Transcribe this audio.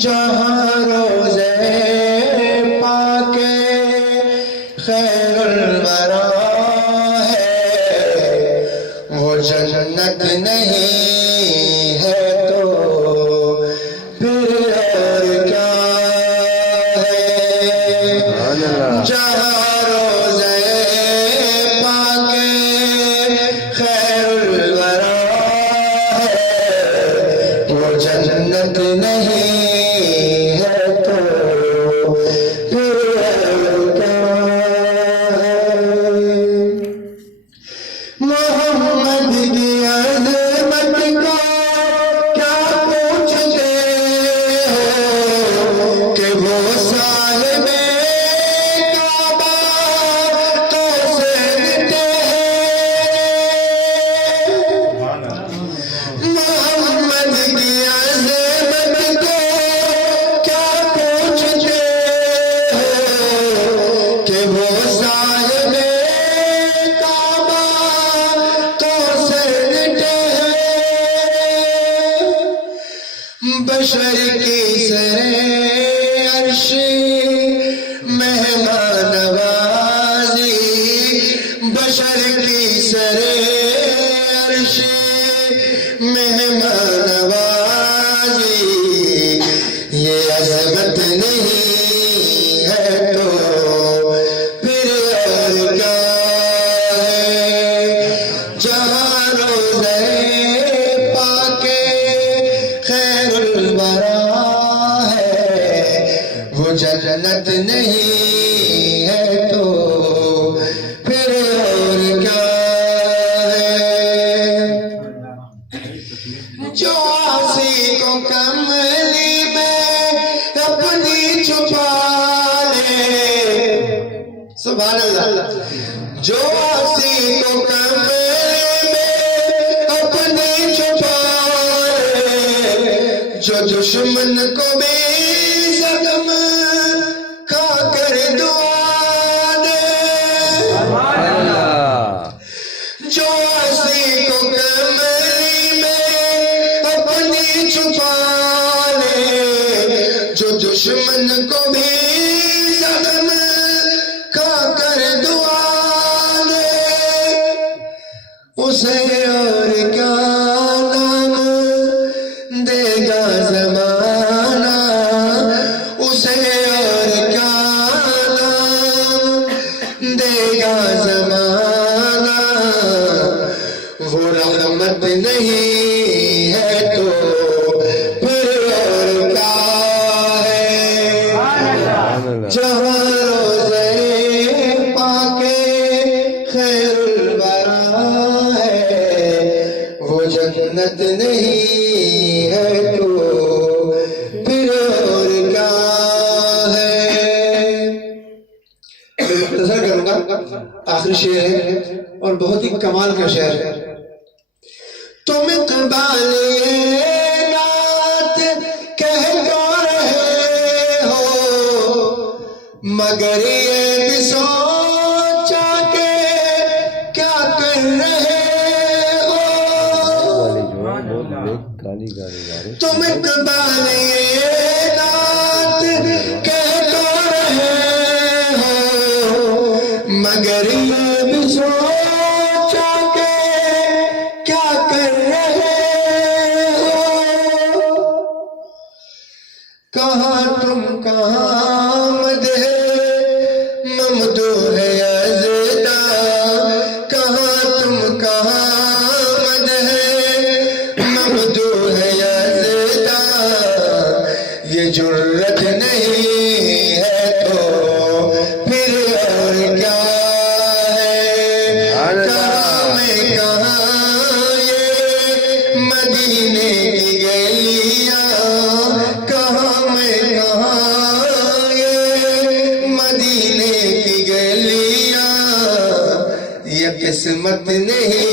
جہاں روزے پاک خیر الورا ہے، وہ جنت نہیں ہے تو پھر اور کیا ہے؟ جہاں روزے پاک خیر الورا ہے، وہ جنت نہیں بشر کی سرے عرش مہمان نوازی، بشر کی سرے عرش مہمان نوازی، یہ عظمت نہیں ہے تو پھر اور کیا ہے؟ جہاں روزے پاک خیر الورا ہے، وہ جنت نہیں ہے تو پھر اور کیا ہے؟ جو آسی کو کملی میں اپنی چھپا لے، سبحان اللہ، جو آسی کو کملی میں اپنی چھپا لے، جو دشمن کو بھی زخم کھا کر دعا دے، جو آسی کو کملی میں اپنی چھپا لے، جو دشمن کو بھی زخم کھا کر دعا دے، اسے اور کیا نام دے گا زمانہ، اسے اور کیا نام دے گا زمانہ، وہ رحمت نہیں ہے تو پھر اور کیا ہے؟ جہاں روزے پاک خیر الورا ہے، وہ جنت نہیں ہے تو پھر اور کیا ہے؟ مختصر کروں گا، آخری شعر ہے اور بہت ہی کمال کا شعر ہے۔ تم اقبال نعت کہہ تو رہے ہو، مگر یہ بھی سوچا کہ کیا کر رہے ہو؟ تم اقبال نعت کہہ تو رہے ہو، مگر یہ بھی سوچا کہ کیا کر رہے ہو؟ کہاں تم کہاں مدح ممدوح یزداں، کہاں تم کہاں مدح ممدوح یزداں، یہ جرت نہیں ہے تو پھر اور کیا ہے؟ کہاں میں کہاں یہ مدینے کی گلیاں، کہاں میں کہاں یہ مدینے کی گلیاں، یہ قسمت نہیں